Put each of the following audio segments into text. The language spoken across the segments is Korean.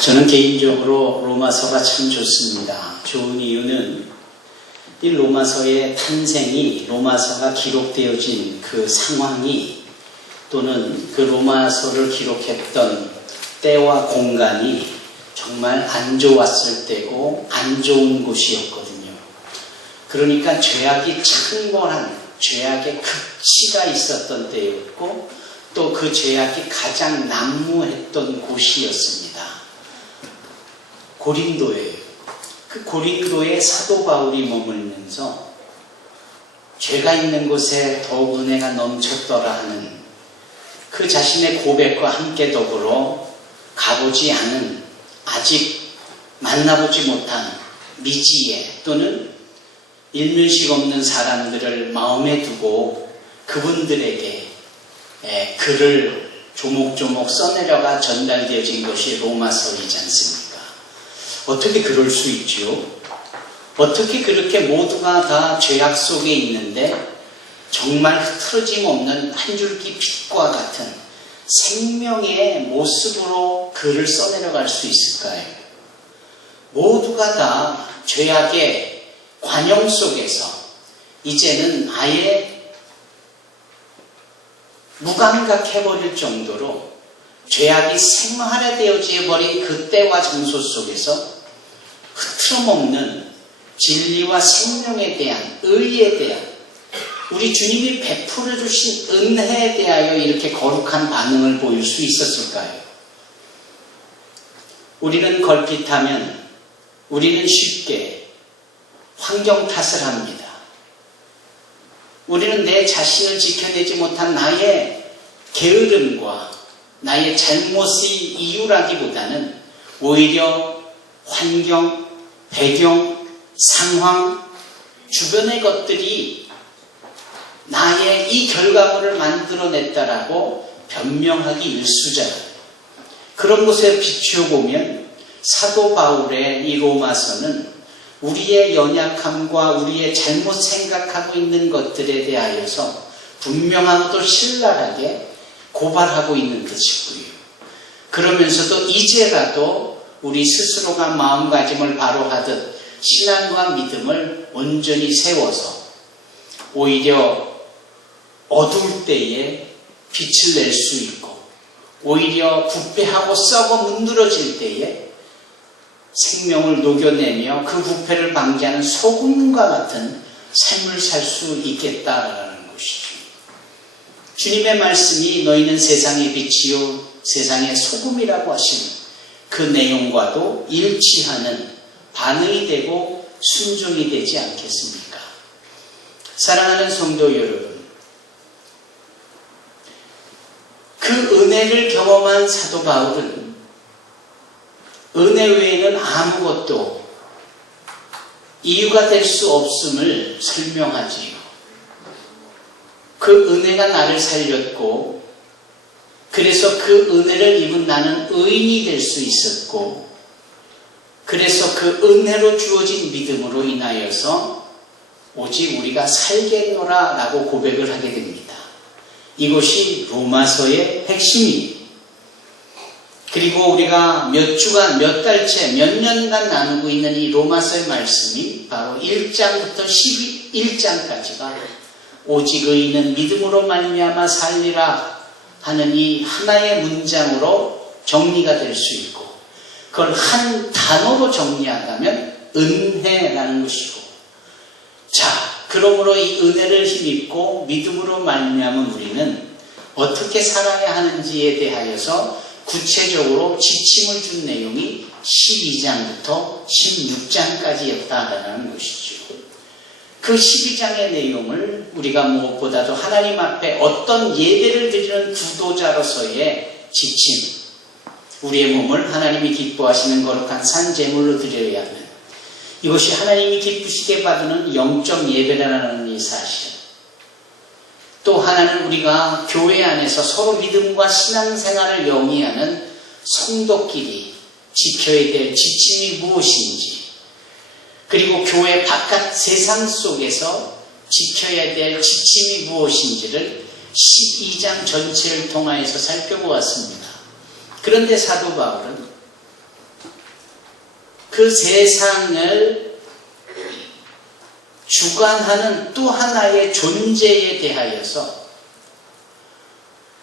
저는 개인적으로 로마서가 참 좋습니다. 좋은 이유는 이 로마서의 탄생이, 로마서가 기록되어진 그 상황이, 또는 그 로마서를 기록했던 때와 공간이 정말 안 좋았을 때고 안 좋은 곳이었거든요. 그러니까 죄악이 창궐한, 죄악의 극치가 있었던 때였고, 또 그 죄악이 가장 난무했던 곳이었습니다. 고린도예요. 그 고린도에 사도 바울이 머물면서 죄가 있는 곳에 더욱 은혜가 넘쳤더라 하는 그 자신의 고백과 함께 더불어 가보지 않은, 아직 만나보지 못한 미지의 또는 일면식 없는 사람들을 마음에 두고 그분들에게 글을 조목조목 써내려가 전달되어진 것이 로마서이지 않습니까? 어떻게 그럴 수 있죠? 어떻게 그렇게 모두가 다 죄악 속에 있는데 정말 흐트러짐 없는 한 줄기 빛과 같은 생명의 모습으로 글을 써내려갈 수 있을까요? 모두가 다 죄악의 관영 속에서 이제는 아예 무감각해버릴 정도로 죄악이 생활화되어져 버린 그 때와 장소 속에서 흐트럼 없는 진리와 생명에 대한, 의에 대한, 우리 주님이 베풀어 주신 은혜에 대하여 이렇게 거룩한 반응을 보일 수 있었을까요? 우리는 걸핏하면 우리는 쉽게 환경 탓을 합니다. 우리는 내 자신을 지켜내지 못한 나의 게으름과 나의 잘못이 이유라기보다는 오히려 환경, 배경, 상황, 주변의 것들이 나의 이 결과물을 만들어냈다라고 변명하기 일쑤잖아요. 그런 곳에 비추어 보면 사도 바울의 이 로마서는 우리의 연약함과 우리의 잘못 생각하고 있는 것들에 대하여서 분명하고도 신랄하게 고발하고 있는 것이고요. 그러면서도 이제라도 우리 스스로가 마음가짐을 바로 하듯 신앙과 믿음을 온전히 세워서 오히려 어두울 때에 빛을 낼 수 있고, 오히려 부패하고 썩어 문드러질 때에 생명을 녹여내며 그 부패를 방지하는 소금과 같은 삶을 살 수 있겠다라는 것이죠. 주님의 말씀이 너희는 세상의 빛이요 세상의 소금이라고 하시는 그 내용과도 일치하는 반응이 되고 순종이 되지 않겠습니까? 사랑하는 성도 여러분, 그 은혜를 경험한 사도 바울은 은혜 외에는 아무것도 이유가 될 수 없음을 설명하지요. 그 은혜가 나를 살렸고, 그래서 그 은혜를 입은 나는 의인이 될 수 있었고, 그래서 그 은혜로 주어진 믿음으로 인하여서 오직 우리가 살겠노라 라고 고백을 하게 됩니다. 이것이 로마서의 핵심입니다. 그리고 우리가 몇 주간, 몇 달째, 몇 년간 나누고 있는 이 로마서의 말씀이 바로 1장부터 11장까지가 오직 의인은 믿음으로 말미암아 살리라 하는 이 하나의 문장으로 정리가 될 수 있고, 그걸 한 단어로 정리한다면 은혜라는 것이고, 자, 그러므로 이 은혜를 힘입고 믿음으로 말미암은 우리는 어떻게 살아야 하는지에 대하여서 구체적으로 지침을 준 내용이 12장부터 16장까지였다라는 것이죠. 그 12장의 내용을 우리가 무엇보다도 하나님 앞에 어떤 예배를 드리는 구도자로서의 지침, 우리의 몸을 하나님이 기뻐하시는 거룩한 산제물로 드려야 하는, 이것이 하나님이 기쁘시게 받는 영적 예배라는 이 사실, 또 하나는 우리가 교회 안에서 서로 믿음과 신앙생활을 영위하는 성도끼리 지켜야 될 지침이 무엇인지, 그리고 교회 바깥 세상 속에서 지켜야 될 지침이 무엇인지를 12장 전체를 통하여서 살펴보았습니다. 그런데 사도 바울은 그 세상을 주관하는 또 하나의 존재에 대하여서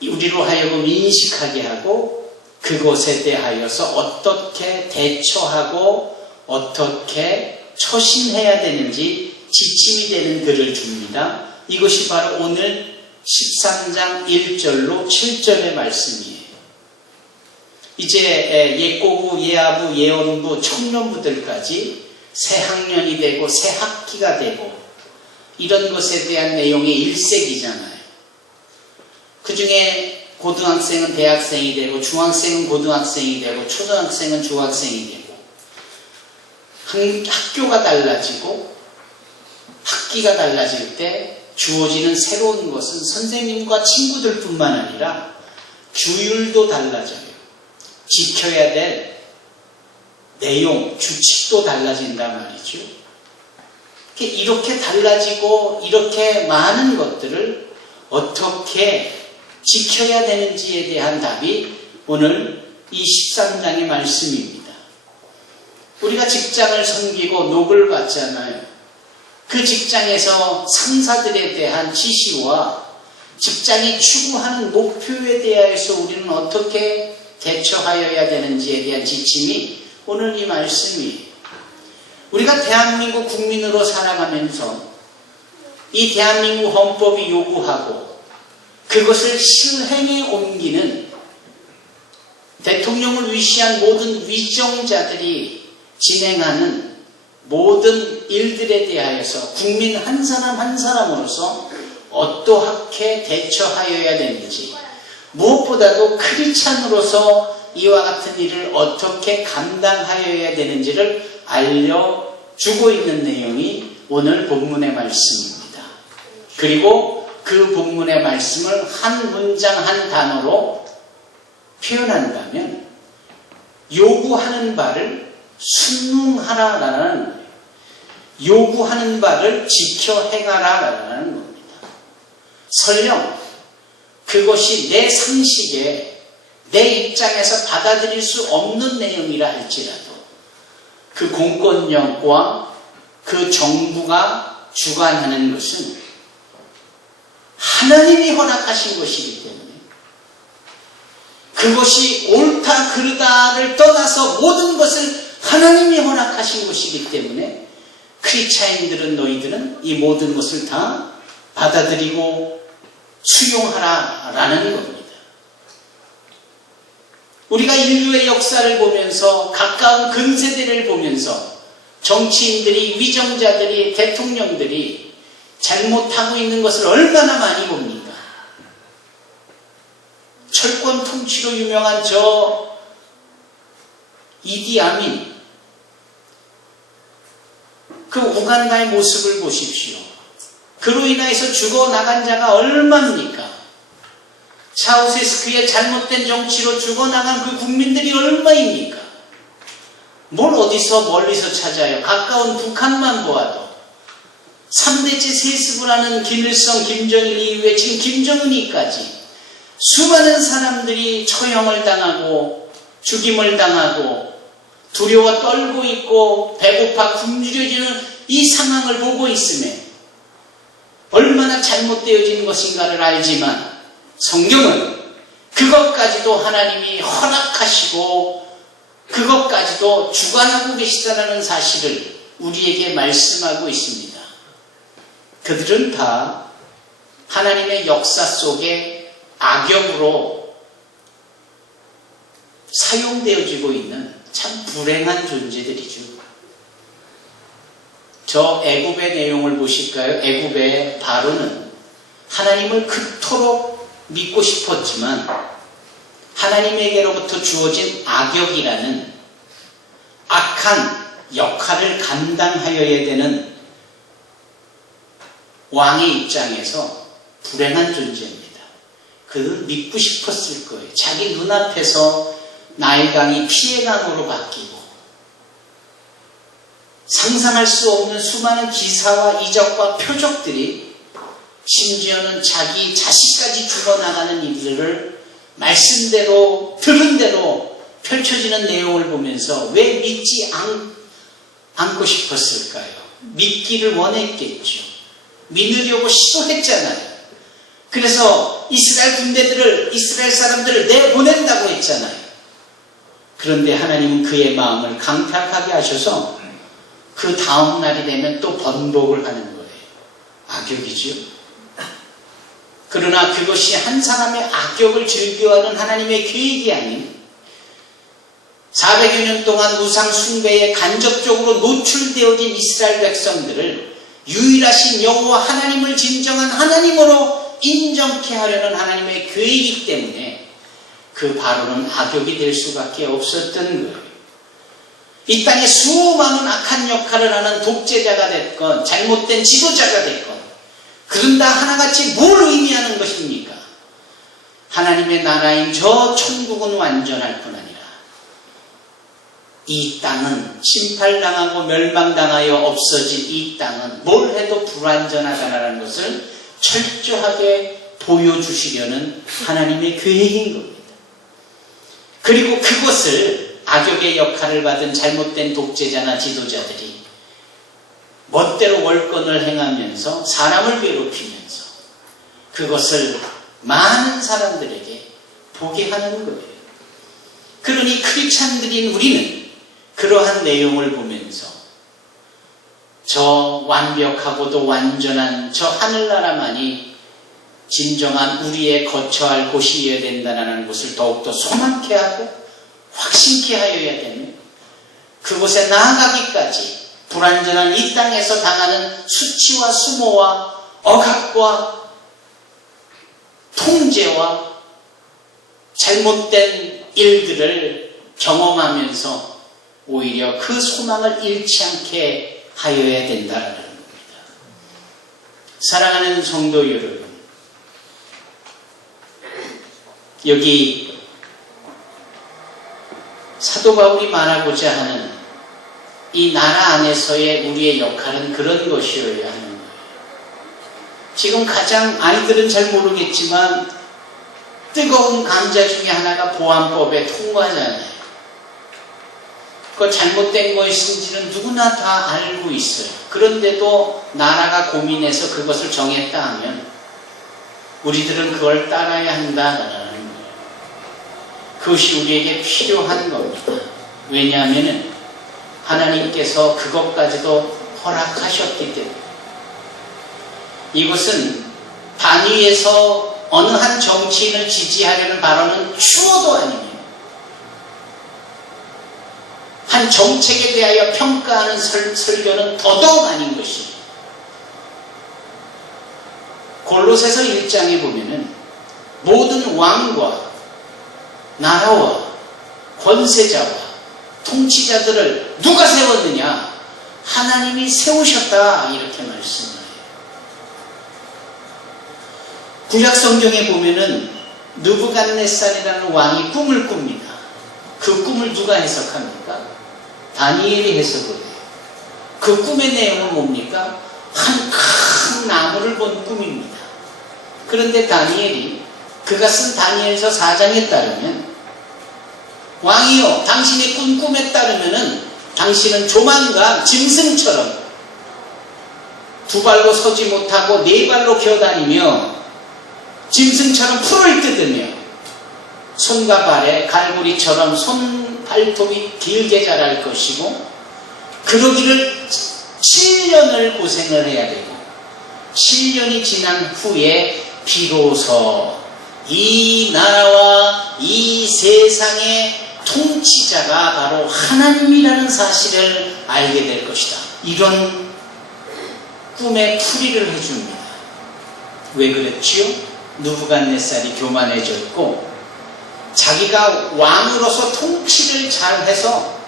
우리로 하여금 인식하게 하고 그것에 대하여서 어떻게 대처하고 어떻게 처신해야 되는지 지침이 되는 글을 줍니다. 이것이 바로 오늘 13장 1절로 7절의 말씀이에요. 이제 예고부, 예아부, 예언부, 청년부들까지 새 학년이 되고 새 학기가 되고 이런 것에 대한 내용의 일색이잖아요. 그 중에 고등학생은 대학생이 되고 중학생은 고등학생이 되고 초등학생은 중학생이 되고 학교가 달라지고 학기가 달라질 때 주어지는 새로운 것은 선생님과 친구들 뿐만 아니라 규율도 달라져요. 지켜야 될 내용, 규칙도 달라진단 말이죠. 이렇게 달라지고 이렇게 많은 것들을 어떻게 지켜야 되는지에 대한 답이 오늘 이 13장의 말씀입니다. 우리가 직장을 섬기고 녹을 받잖아요. 그 직장에서 상사들에 대한 지시와 직장이 추구하는 목표에 대해서 우리는 어떻게 대처하여야 되는지에 대한 지침이 오늘 이 말씀이에요. 우리가 대한민국 국민으로 살아가면서 이 대한민국 헌법이 요구하고 그것을 실행에 옮기는 대통령을 위시한 모든 위정자들이 진행하는 모든 일들에 대하여서 국민 한 사람 한 사람으로서 어떠하게 대처하여야 되는지, 무엇보다도 크리스찬으로서 이와 같은 일을 어떻게 감당하여야 되는지를 알려주고 있는 내용이 오늘 본문의 말씀입니다. 그리고 그 본문의 말씀을 한 문장 한 단어로 표현한다면 요구하는 바를 순응하라라는 거예요. 요구하는 바를 지켜 행하라라는 겁니다. 설령 그것이 내 상식에 내 입장에서 받아들일 수 없는 내용이라 할지라도 그 공권력과 그 정부가 주관하는 것은 하나님이 허락하신 것이기 때문에 그것이 옳다 그르다를 떠나서 모든 것을 하나님이 허락하신 것이기 때문에 크리스찬인들은 너희들은 이 모든 것을 다 받아들이고 수용하라라는 겁니다. 우리가 인류의 역사를 보면서 가까운 근세대를 보면서 정치인들이, 위정자들이, 대통령들이 잘못하고 있는 것을 얼마나 많이 봅니까? 철권 통치로 유명한 저 이디 아민, 그 우간다의 모습을 보십시오. 그로 인해서 죽어나간 자가 얼마입니까? 차우세스크의 잘못된 정치로 죽어나간 그 국민들이 얼마입니까? 뭘 어디서 멀리서 찾아요? 가까운 북한만 보아도 3대째 세습을 하는 김일성, 김정일 이후에 지금 김정은이까지 수많은 사람들이 처형을 당하고 죽임을 당하고 두려워 떨고 있고 배고파 굶주려지는 이 상황을 보고 있음에 얼마나 잘못되어진 것인가를 알지만 성경은 그것까지도 하나님이 허락하시고 그것까지도 주관하고 계시다는 사실을 우리에게 말씀하고 있습니다. 그들은 다 하나님의 역사 속에 악역으로 사용되어지고 있는 참 불행한 존재들이죠. 저 애굽의 내용을 보실까요? 애굽의 바로는 하나님을 그토록 믿고 싶었지만 하나님에게로부터 주어진 악역이라는 악한 역할을 감당하여야 되는 왕의 입장에서 불행한 존재입니다. 그는 믿고 싶었을 거예요. 자기 눈앞에서 나일강이 피해강으로 바뀌고 상상할 수 없는 수많은 기사와 이적과 표적들이 심지어는 자기 자식까지 죽어나가는 일들을 말씀대로 들은 대로 펼쳐지는 내용을 보면서 왜 믿지 안고 싶었을까요? 믿기를 원했겠죠. 믿으려고 시도했잖아요. 그래서 이스라엘 군대들을, 이스라엘 사람들을 내보낸다고 했잖아요. 그런데 하나님은 그의 마음을 강팍하게 하셔서 그 다음 날이 되면 또 번복을 하는 거예요. 악역이죠. 그러나 그것이 한 사람의 악역을 즐겨하는 하나님의 계획이 아닌 400여 년 동안 우상 숭배에 간접적으로 노출되어진 이스라엘 백성들을 유일하신 여호와 하나님을 진정한 하나님으로 인정케 하려는 하나님의 계획이기 때문에 그 바로는 악역이 될 수밖에 없었던 거예요. 이 땅에 수많은 악한 역할을 하는 독재자가 됐건 잘못된 지도자가 됐건 그런 다 하나같이 뭘 의미하는 것입니까? 하나님의 나라인 저 천국은 완전할 뿐 아니라 이 땅은 침팔당하고 멸망당하여 없어진 이 땅은 뭘 해도 불완전하다는 것을 철저하게 보여주시려는 하나님의 계획인 겁니다. 그리고 그것을 악역의 역할을 받은 잘못된 독재자나 지도자들이 멋대로 월권을 행하면서 사람을 괴롭히면서 그것을 많은 사람들에게 보게 하는 거예요. 그러니 크리스찬들인 우리는 그러한 내용을 보면서 저 완벽하고도 완전한 저 하늘나라만이 진정한 우리의 거처할 곳이어야 된다는 것을 더욱더 소망케 하고 확신케 하여야 되며 그곳에 나아가기까지 불완전한 이 땅에서 당하는 수치와 수모와 억압과 통제와 잘못된 일들을 경험하면서 오히려 그 소망을 잃지 않게 하여야 된다는 겁니다. 사랑하는 성도 여러분, 여기 사도 바울이 말하고자 하는 이 나라 안에서의 우리의 역할은 그런 것이어야 하는 거예요. 지금 가장 아이들은 잘 모르겠지만 뜨거운 감자 중에 하나가 보안법에 통과하잖아요. 그거 잘못된 것인지는 누구나 다 알고 있어요. 그런데도 나라가 고민해서 그것을 정했다 하면 우리들은 그걸 따라야 한다는 거예요. 그것이 우리에게 필요한 겁니다. 왜냐하면 하나님께서 그것까지도 허락하셨기 때문에. 이것은 단위에서 어느 한 정치인을 지지하려는 발언은 추호도 아니며 한 정책에 대하여 평가하는 설교는 더더욱 아닌 것이. 골로새서 1장에 보면은 모든 왕과 나라와 권세자와 통치자들을 누가 세웠느냐? 하나님이 세우셨다. 이렇게 말씀해요. 구약 성경에 보면은 느부갓네살이라는 왕이 꿈을 꿉니다. 그 꿈을 누가 해석합니까? 다니엘이 해석을 해요. 그 꿈의 내용은 뭡니까? 한 큰 나무를 본 꿈입니다. 그런데 다니엘이 그가 쓴 다니엘서 4장에 따르면 왕이요, 당신의 꾼 꿈에 따르면은 당신은 조만간 짐승처럼 두 발로 서지 못하고 네 발로 기어다니며 짐승처럼 풀을 뜯으며 손과 발에 갈고리처럼 손 발톱이 길게 자랄 것이고 그러기를 7년을 고생을 해야 되고 7년이 지난 후에 비로소 이 나라와 이 세상의 통치자가 바로 하나님이라는 사실을 알게 될 것이다. 이런 꿈의 풀이를 해줍니다. 왜 그랬지요? 느부갓네살이 교만해졌고 자기가 왕으로서 통치를 잘해서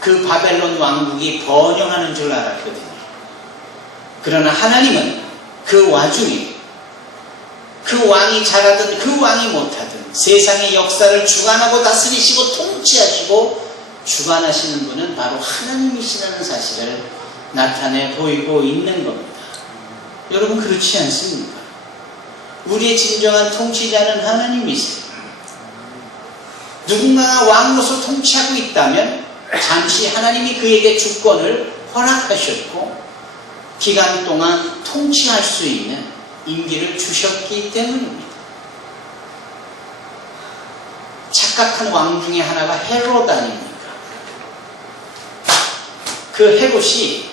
그 바벨론 왕국이 번영하는 줄 알았거든요. 그러나 하나님은 그 와중에 그 왕이 잘하든 그 왕이 못하든 세상의 역사를 주관하고 다스리시고 통치하시고 주관하시는 분은 바로 하나님이시라는 사실을 나타내 보이고 있는 겁니다. 여러분 그렇지 않습니까? 우리의 진정한 통치자는 하나님이세요. 누군가가 왕으로서 통치하고 있다면 잠시 하나님이 그에게 주권을 허락하셨고 기간 동안 통치할 수 있는 임기를 주셨기 때문입니다. 착각한 왕 중에 하나가 헤롯 아닙니까? 그 헤롯이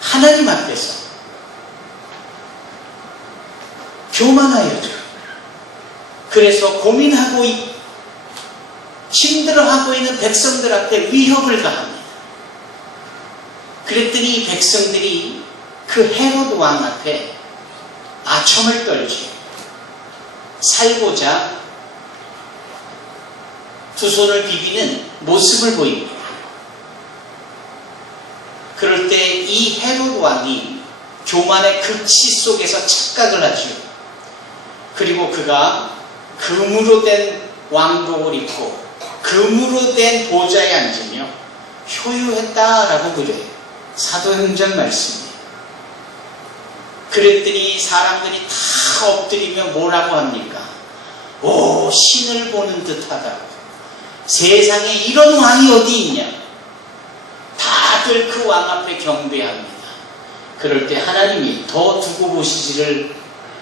하나님 앞에서 교만하여져. 그래서 고민하고 힘들어하고 있는 백성들 앞에 위협을 가합니다. 그랬더니 이 백성들이 그 헤롯 왕 앞에 아첨을 떨지 살고자 두 손을 비비는 모습을 보입니다. 그럴 때 이 헤롯 왕이 교만의 극치 속에서 착각을 하죠. 그리고 그가 금으로 된 왕복을 입고 금으로 된 보좌에 앉으며 효유했다라고 그래요. 사도행전 말씀이에요. 그랬더니 사람들이 다 엎드리며 뭐라고 합니까? 오, 신을 보는 듯하다고. 세상에 이런 왕이 어디 있냐? 다들 그 왕 앞에 경배합니다. 그럴 때 하나님이 더 두고 보시지를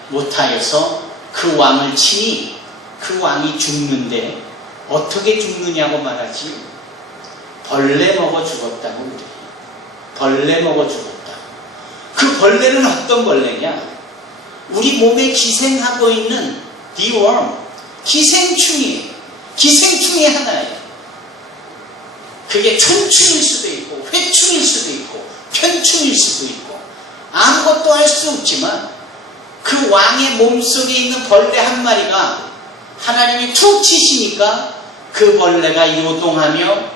못하여서 그 왕을 치니 그 왕이 죽는데 어떻게 죽느냐고 말하지? 벌레 먹어 죽었다고 그래요. 벌레 먹어 죽었다. 그 벌레는 어떤 벌레냐? 우리 몸에 기생하고 있는 deworm, 기생충이에요. 기생충의 하나예요. 그게 촌충일 수도 있고 회충일 수도 있고 편충일 수도 있고 아무것도 할 수 없지만 그 왕의 몸속에 있는 벌레 한 마리가 하나님이 툭 치시니까 그 벌레가 요동하며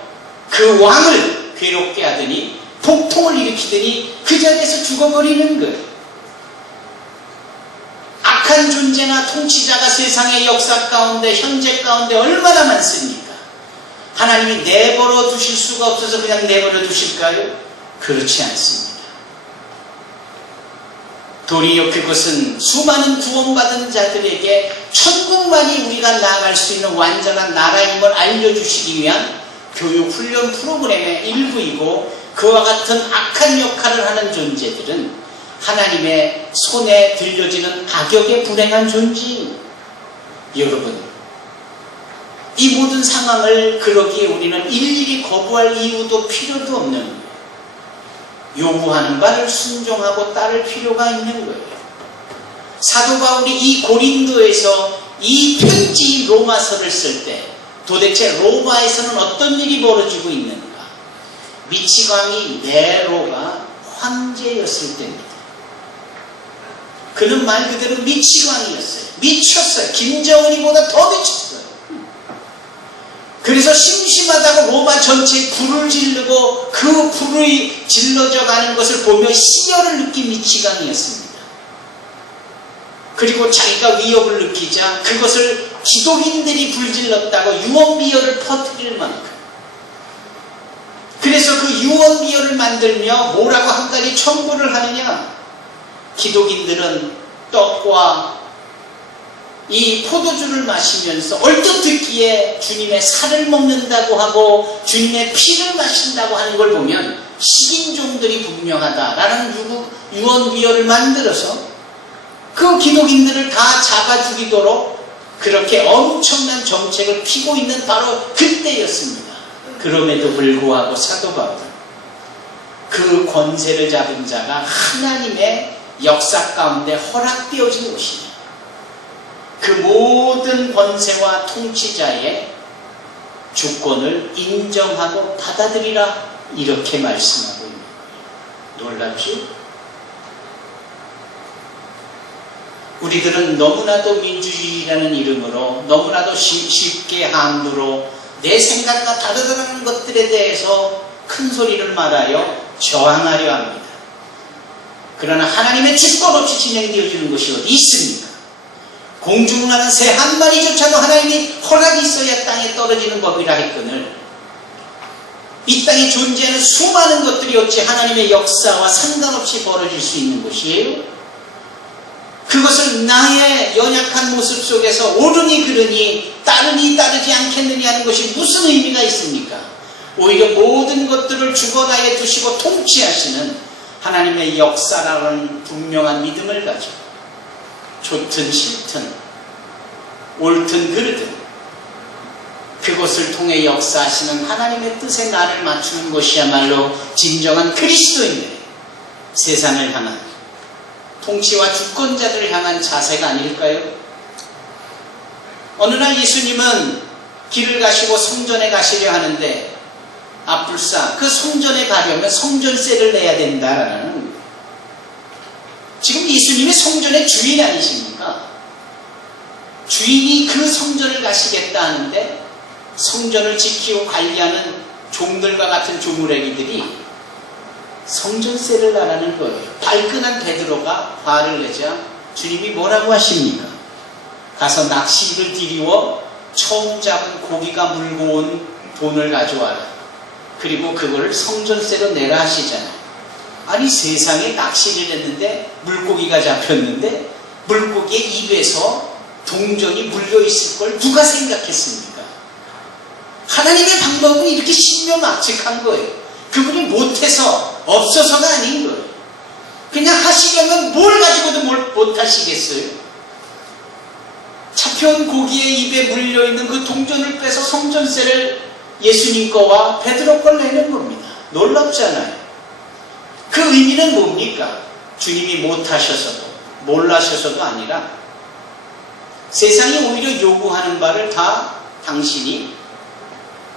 그 왕을 괴롭게 하더니 폭풍을 일으키더니 그 자리에서 죽어버리는 거예요. 악한 존재나 통치자가 세상의 역사 가운데 현재 가운데 얼마나 많습니까? 하나님이 내버려 두실 수가 없어서 그냥 내버려 두실까요? 그렇지 않습니다. 도리어 그것은 수많은 구원받은 자들에게 천국만이 우리가 나아갈 수 있는 완전한 나라임을 알려주시기 위한 교육 훈련 프로그램의 일부이고 그와 같은 악한 역할을 하는 존재들은 하나님의 손에 들려지는 악역에 불행한 존재입니다. 여러분, 이 모든 상황을 그러기에 우리는 일일이 거부할 이유도 필요도 없는 거예요. 요구하는 바를 순종하고 따를 필요가 있는 거예요. 사도 바울이 이 고린도에서 이 편지 로마서를 쓸 때 도대체 로마에서는 어떤 일이 벌어지고 있는가? 미치광이 네로가 황제였을 때입니다. 그는 말 그대로 미치광이었어요. 미쳤어요. 김정은이보다 더 미쳤어요. 그래서 심심하다고 로마 전체에 불을 지르고 그 불이 질러져 가는 것을 보며 시열을 느낀 미치광이었습니다. 그리고 자기가 위협을 느끼자 그것을 기독인들이 불질렀다고 유언비어를 퍼뜨릴 만큼, 그래서 그 유언비어를 만들며 뭐라고 한 가지 청구를 하느냐? 기독인들은 떡과 이 포도주를 마시면서 얼핏 듣기에 주님의 살을 먹는다고 하고 주님의 피를 마신다고 하는 걸 보면 식인종들이 분명하다라는 유언비어를 만들어서 그 기독인들을 다 잡아 죽이도록 그렇게 엄청난 정책을 피고 있는 바로 그때였습니다. 그럼에도 불구하고 사도 바울은 그 권세를 잡은 자가 하나님의 역사 가운데 허락되어진 것이니 그 모든 권세와 통치자의 주권을 인정하고 받아들이라 이렇게 말씀하고 있는 거예요. 놀랍죠? 우리들은 너무나도 민주주의라는 이름으로 너무나도 쉽게 함부로 내 생각과 다르다는 것들에 대해서 큰 소리를 말하여 저항하려 합니다. 그러나 하나님의 주권 없이 진행되어지는 것이 어디 있습니까? 공중을 나는 새 한 마리조차도 하나님이 허락이 있어야 땅에 떨어지는 법이라 했거늘 이 땅에 존재하는 수많은 것들이 어찌 하나님의 역사와 상관없이 벌어질 수 있는 것이에요? 그것을 나의 연약한 모습 속에서 옳으니 그르니 따르니 따르지 않겠느냐 하는 것이 무슨 의미가 있습니까? 오히려 모든 것들을 주권하에 두시고 통치하시는 하나님의 역사라는 분명한 믿음을 가지고 좋든 싫든 옳든 그르든 그것을 통해 역사하시는 하나님의 뜻에 나를 맞추는 것이야말로 진정한 그리스도인들의 세상을 향한 통치와 주권자들을 향한 자세가 아닐까요? 어느 날 예수님은 길을 가시고 성전에 가시려 하는데 앞불사 그 성전에 가려면 성전세를 내야 된다라는 거예요. 지금 예수님이 성전의 주인 아니십니까? 주인이 그 성전을 가시겠다 하는데 성전을 지키고 관리하는 종들과 같은 조무래기들이 성전세를 나라는 거예요. 발끈한 베드로가 화를 내자 주님이 뭐라고 하십니까? 가서 낚시를 들이워 처음 잡은 고기가 물고 온 돈을 가져와라. 그리고 그거를 성전세로 내라 하시잖아요. 아니 세상에 낚시를 했는데 물고기가 잡혔는데 물고기의 입에서 동전이 물려있을 걸 누가 생각했습니까? 하나님의 방법은 이렇게 신묘막측한 거예요. 그분이 못해서 없어서가 아닌 거예요. 그냥 하시려면 뭘 가지고도 못 하시겠어요? 잡혀온 고기의 입에 물려있는 그 동전을 빼서 성전세를 예수님 거와 베드로 걸 내는 겁니다. 놀랍잖아요. 그 의미는 뭡니까? 주님이 못하셔서도 몰라셔서도 아니라 세상이 오히려 요구하는 바를 다 당신이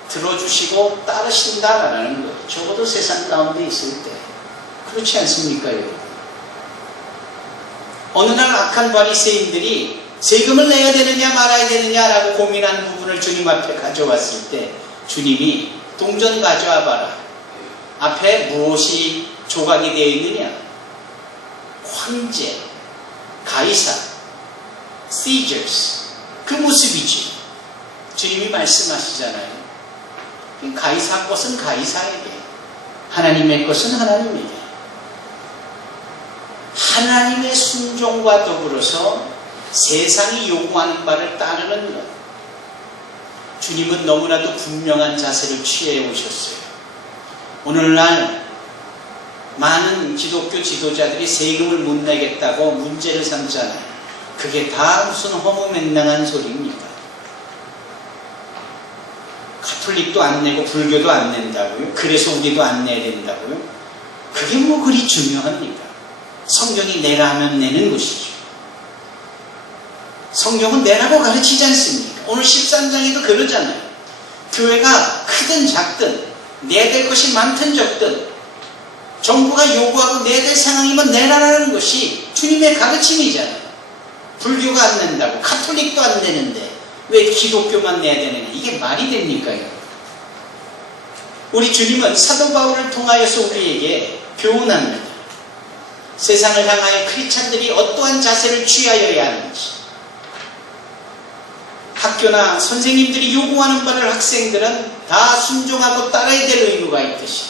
들어주시고 따르신다라는 거예요. 적어도 세상 가운데 있을 때. 그렇지 않습니까, 여러분? 어느 날 악한 바리새인들이 세금을 내야 되느냐 말아야 되느냐라고 고민하는 부분을 주님 앞에 가져왔을 때 주님이 동전 가져와 봐라. 앞에 무엇이 조각이 되어 있느냐? 황제, 가이사, Caesars. 그 모습이지. 주님이 말씀하시잖아요. 가이사 것은 가이사에게, 하나님의 것은 하나님에게. 하나님의 순종과 더불어서 세상이 요구하는 바를 따르는 것. 주님은 너무나도 분명한 자세를 취해 오셨어요. 오늘날 많은 기독교 지도자들이 세금을 못 내겠다고 문제를 삼잖아요. 그게 다 무슨 허무맹랑한 소리입니다. 가톨릭도 안 내고 불교도 안 낸다고요? 그래서 우리도 안 내야 된다고요? 그게 뭐 그리 중요합니까? 성경이 내라 하면 내는 것이죠. 성경은 내라고 가르치지 않습니까? 오늘 13장에도 그러잖아요. 교회가 크든 작든 내야 될 것이 많든 적든 정부가 요구하고 내야 될 상황이면 내라라는 것이 주님의 가르침이잖아요. 불교가 안 낸다고 가톨릭도 안 내는데 왜 기독교만 내야 되느냐? 이게 말이 됩니까? 우리 주님은 사도 바울을 통하여서 우리에게 교훈합니다. 세상을 향하여 크리스찬들이 어떠한 자세를 취하여야 하는지. 학교나 선생님들이 요구하는 바를 학생들은 다 순종하고 따라야 될 의무가 있듯이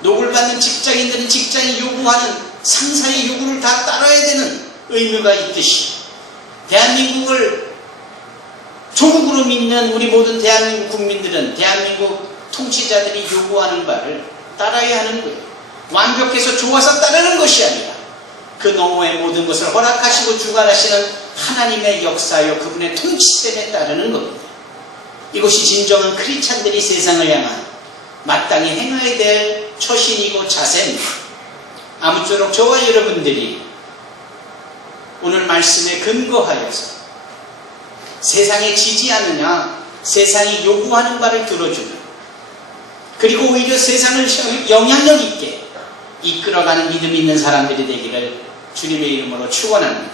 노를 받는 직장인들은 직장이 요구하는 상사의 요구를 다 따라야 되는 의무가 있듯이 대한민국을 조국으로 믿는 우리 모든 대한민국 국민들은 대한민국 통치자들이 요구하는 바를 따라야 하는 거예요. 완벽해서 좋아서 따르는 것이 아니라 그 너머의 모든 것을 허락하시고 주관하시는 하나님의 역사요 그분의 통치됨에 따르는 겁니다. 이것이 진정한 크리스찬들이 세상을 향한 마땅히 행해야 될 처신이고 자세입니다. 아무쪼록 저와 여러분들이 오늘 말씀에 근거하여서 세상에 지지 않느냐, 세상이 요구하는 바를 들어주는, 그리고 오히려 세상을 영향력 있게 이끌어가는 믿음이 있는 사람들이 되기를 주님의 이름으로 축원합니다.